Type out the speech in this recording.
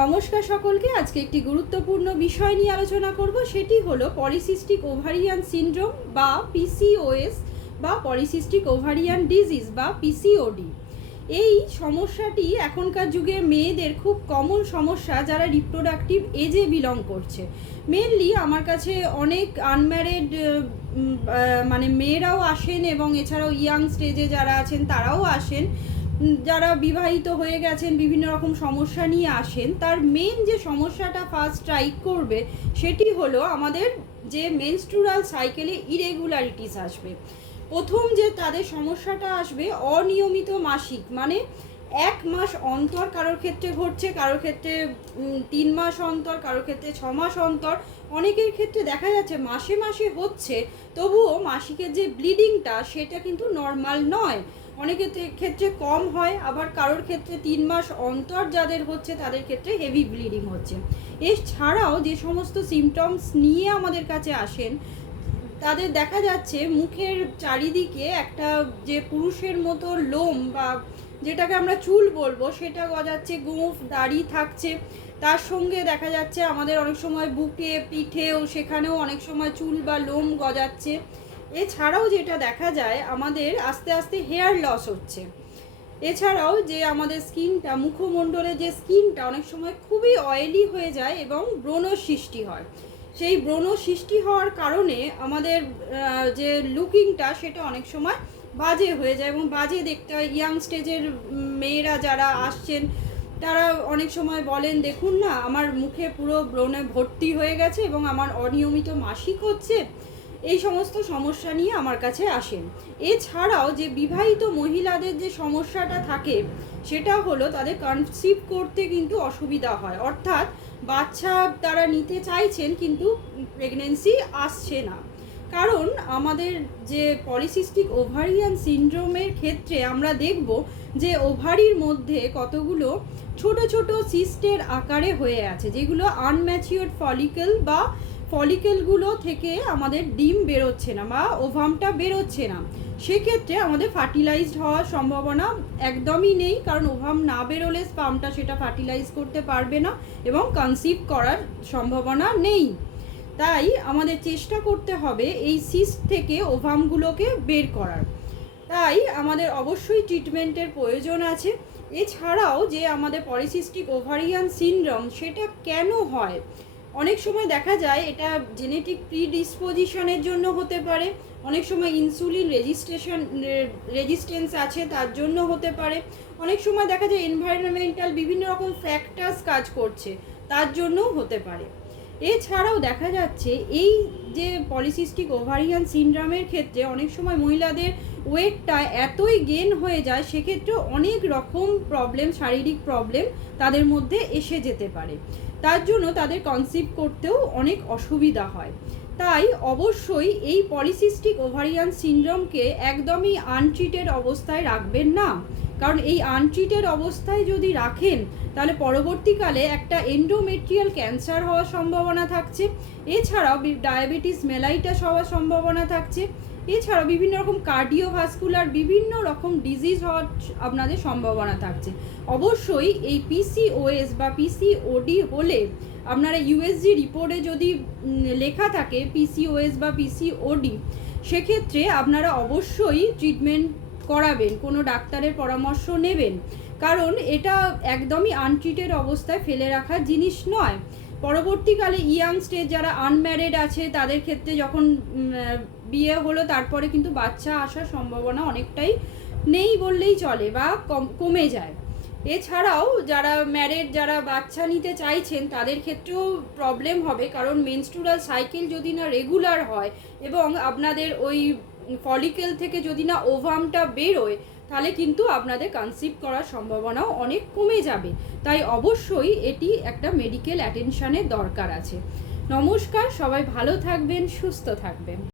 নমস্কার সকলকে। আজকে একটি গুরুত্বপূর্ণ বিষয় নিয়ে আলোচনা করব। সেটি হলো পলিসিস্টিক ওভারিয়ান সিন্ড্রোম বা পিসিওএস বা পলিসিস্টিক ওভারিয়ান ডিজিজ বা পিসিওডি এই সমস্যাটি এখনকার যুগে মেয়েদের খুব কমন সমস্যা যারা রিপ্রোডাক্টিভ এজে বিলং করছে। মেনলি আমার কাছে অনেক আনম্যারিড মানে মেয়েরাও আসেন এবং এছাড়াও ইয়াং স্টেজে যারা আছেন তারাও আসেন। যারা বিবাহিত হয়ে গেছেন, বিভিন্ন রকম সমস্যা নিয়ে আসেন, তার মেন যে সমস্যাটা ফার্স্ট স্ট্রাইক করবে, সেটি হলো আমাদের যে মেনস্ট্রুরাল সাইকেলে ইরেগুলারিটিস আসবে। প্রথম যে তাদের সমস্যাটা আসবে, অনিয়মিত মাসিক মানে এক মাস অন্তর কারোর ক্ষেত্রে ঘটছে, কারোর ক্ষেত্রে তিন মাস অন্তর, কারোর ক্ষেত্রে ছ মাস অন্তর। অনেকের ক্ষেত্রে দেখা যাচ্ছে মাসে মাসে হচ্ছে, তবুও মাসিকের যে ব্লিডিংটা সেটা কিন্তু নর্মাল নয়। অনেকের ক্ষেত্রে- কম হয়, আবার কারোর ক্ষেত্রে তিন মাস অন্তর যাদের হচ্ছে তাদের ক্ষেত্রে হেভি ব্লিডিং হচ্ছে। এছাড়াও যে সমস্ত সিমটমস নিয়ে আমাদের কাছে আসেন, তাদের দেখা যাচ্ছে মুখের চারিদিকে একটা যে পুরুষের মতো লোম বা যেটাকে আমরা চুল বলব, সেটা গজাচ্ছে, গোঁফ, দাড়ি থাকছে। তার সঙ্গে দেখা যাচ্ছে আমাদের অনেক সময় বুকে, পিঠেও, সেখানেও অনেক সময় চুল বা লোম গজাচ্ছে। এছাড়াও যেটা দেখা যায়, আমাদের আস্তে আস্তে হেয়ার লস হচ্ছে। এছাড়াও যে আমাদের স্কিনটা মুখমণ্ডলের যে স্কিনটা অনেক সময় খুবই অয়েলি হয়ে যায় এবং ব্রণ সৃষ্টি হয়। সেই ব্রণ সৃষ্টি হওয়ার কারণে আমাদের যে লুকিংটা সেটা অনেক সময় বাজে হয়ে যায় এবং বাজে দেখতে হয়। ইয়াং স্টেজের মেয়েরা যারা আসছেন, তারা অনেক সময় বলেন, দেখুন না, আমার মুখে পুরো ব্রণে ভর্তি হয়ে গেছে এবং আমার অনিয়মিত মাসিক হচ্ছে। এই সমস্ত সমস্যা নিয়ে আমার কাছে আসেন। এছাড়াও যে বিবাহিত মহিলাদের যে সমস্যাটা থাকে, সেটা হলো তাদের কনসিভ করতে কিন্তু অসুবিধা হয়। অর্থাৎ বাচ্চা তারা নিতে চাইছেন কিন্তু প্রেগনেন্সি আসছে না। কারণ আমাদের যে পলিসিস্টিক ওভারিয়ান সিন্ড্রোমের ক্ষেত্রে আমরা দেখব যে ওভারির মধ্যে কতগুলো ছোট ছোট সিস্টের আকারে হয়ে আছে, যেগুলো আনম্যাচিওর্ড ফলিকেল বা ফলিকেলগুলো থেকে আমাদের ডিম বেরোচ্ছে না বা ওভামটা বেরোচ্ছে না। সেক্ষেত্রে আমাদের ফার্টিলাইজড হওয়ার সম্ভাবনা একদমই নেই, কারণ ওভাম না বেরোলে স্পামটা সেটা ফার্টিলাইজ করতে পারবে না এবং কনসিভ করার সম্ভাবনা নেই। তাই আমাদের চেষ্টা করতে হবে এই সিস্ট থেকে ওভামগুলোকে বের করার। তাই আমাদের অবশ্যই ট্রিটমেন্টের প্রয়োজন আছে। এছাড়াও যে আমাদের পলিসিস্টিক ওভারিয়ান সিনড্রোম সেটা কেন হয়? অনেক সময় দেখা যায় এটা জেনেটিক প্রিডিসপোজিশনের জন্য হতে পারে, অনেক সময় ইনসুলিন রেজিস্ট্রেশন রেজিস্ট্যান্স আছে তার জন্য হতে পারে, অনেক সময় দেখা যায় এনভায়রনমেন্টাল বিভিন্ন রকম ফ্যাক্টার্স কাজ করছে তার জন্যও হতে পারে। এছাড়াও দেখা যাচ্ছে এই যে পলিসিস্টিক ওভারিয়ান সিনড্রামের ক্ষেত্রে অনেক সময় মহিলাদের ওয়েটটা এতই গেন হয়ে যায় সেক্ষেত্রে অনেক রকম প্রবলেম শারীরিক প্রবলেম তাদের মধ্যে এসে যেতে পারে। তার জন্য তাদের কনসিভ করতেও অনেক অসুবিধা হয়। তাই অবশ্যই এই পলিসিস্টিক ওভারিয়ান সিনড্রোমকে একদমই আনট্রিটেড অবস্থায় রাখবেন না। কারণ এই আনট্রিটেড অবস্থায় যদি রাখেন, তাহলে পরবর্তীকালে একটা এন্ডোমেট্রিয়াল ক্যান্সার হওয়ার সম্ভাবনা থাকছে। এছাড়াও ডায়াবেটিস মেলাইটাস হওয়ার সম্ভাবনা থাকছে। এছাড়াও বিভিন্ন রকম কার্ডিওভাস্কুলার বিভিন্ন রকম ডিজিজ হওয়ার আপনাদের সম্ভাবনা থাকছে। অবশ্যই এই পিসিওএস বা পিসিওডি হলে আপনারা ইউএসজি রিপোর্টে যদি লেখা থাকে পিসিওএস বা পিসিওডি সেক্ষেত্রে আপনারা অবশ্যই ট্রিটমেন্ট করাবেন, কোনো ডাক্তারের পরামর্শ নেবেন। কারণ এটা একদমই আনট্রিটেড অবস্থায় ফেলে রাখার জিনিস নয়। পরবর্তীকালে ইয়াং স্টেজ যারা আনম্যারিড আছে, তাদের ক্ষেত্রে যখন বিয়ে হলো, তারপরে কিন্তু বাচ্চা আসার সম্ভাবনা অনেকটাই নেই বললেই চলে বা কম যায়। এছাড়াও যারা ম্যারেড, যারা বাচ্চা নিতে চাইছেন, তাদের ক্ষেত্রেও প্রবলেম হবে, কারণ মেনস্ট্রুরাল সাইকেল যদি না রেগুলার হয় এবং আপনাদের ওই ফলিকেল থেকে যদি না ওভামটা বেরোয় তাহলে কিন্তু আপনাদের কনসিভ করার সম্ভাবনাও অনেক কমে যাবে। তাই অবশ্যই এটি একটা মেডিকেল অ্যাটেনশানের দরকার আছে। নমস্কার, সবাই ভালো থাকবেন, সুস্থ থাকবেন।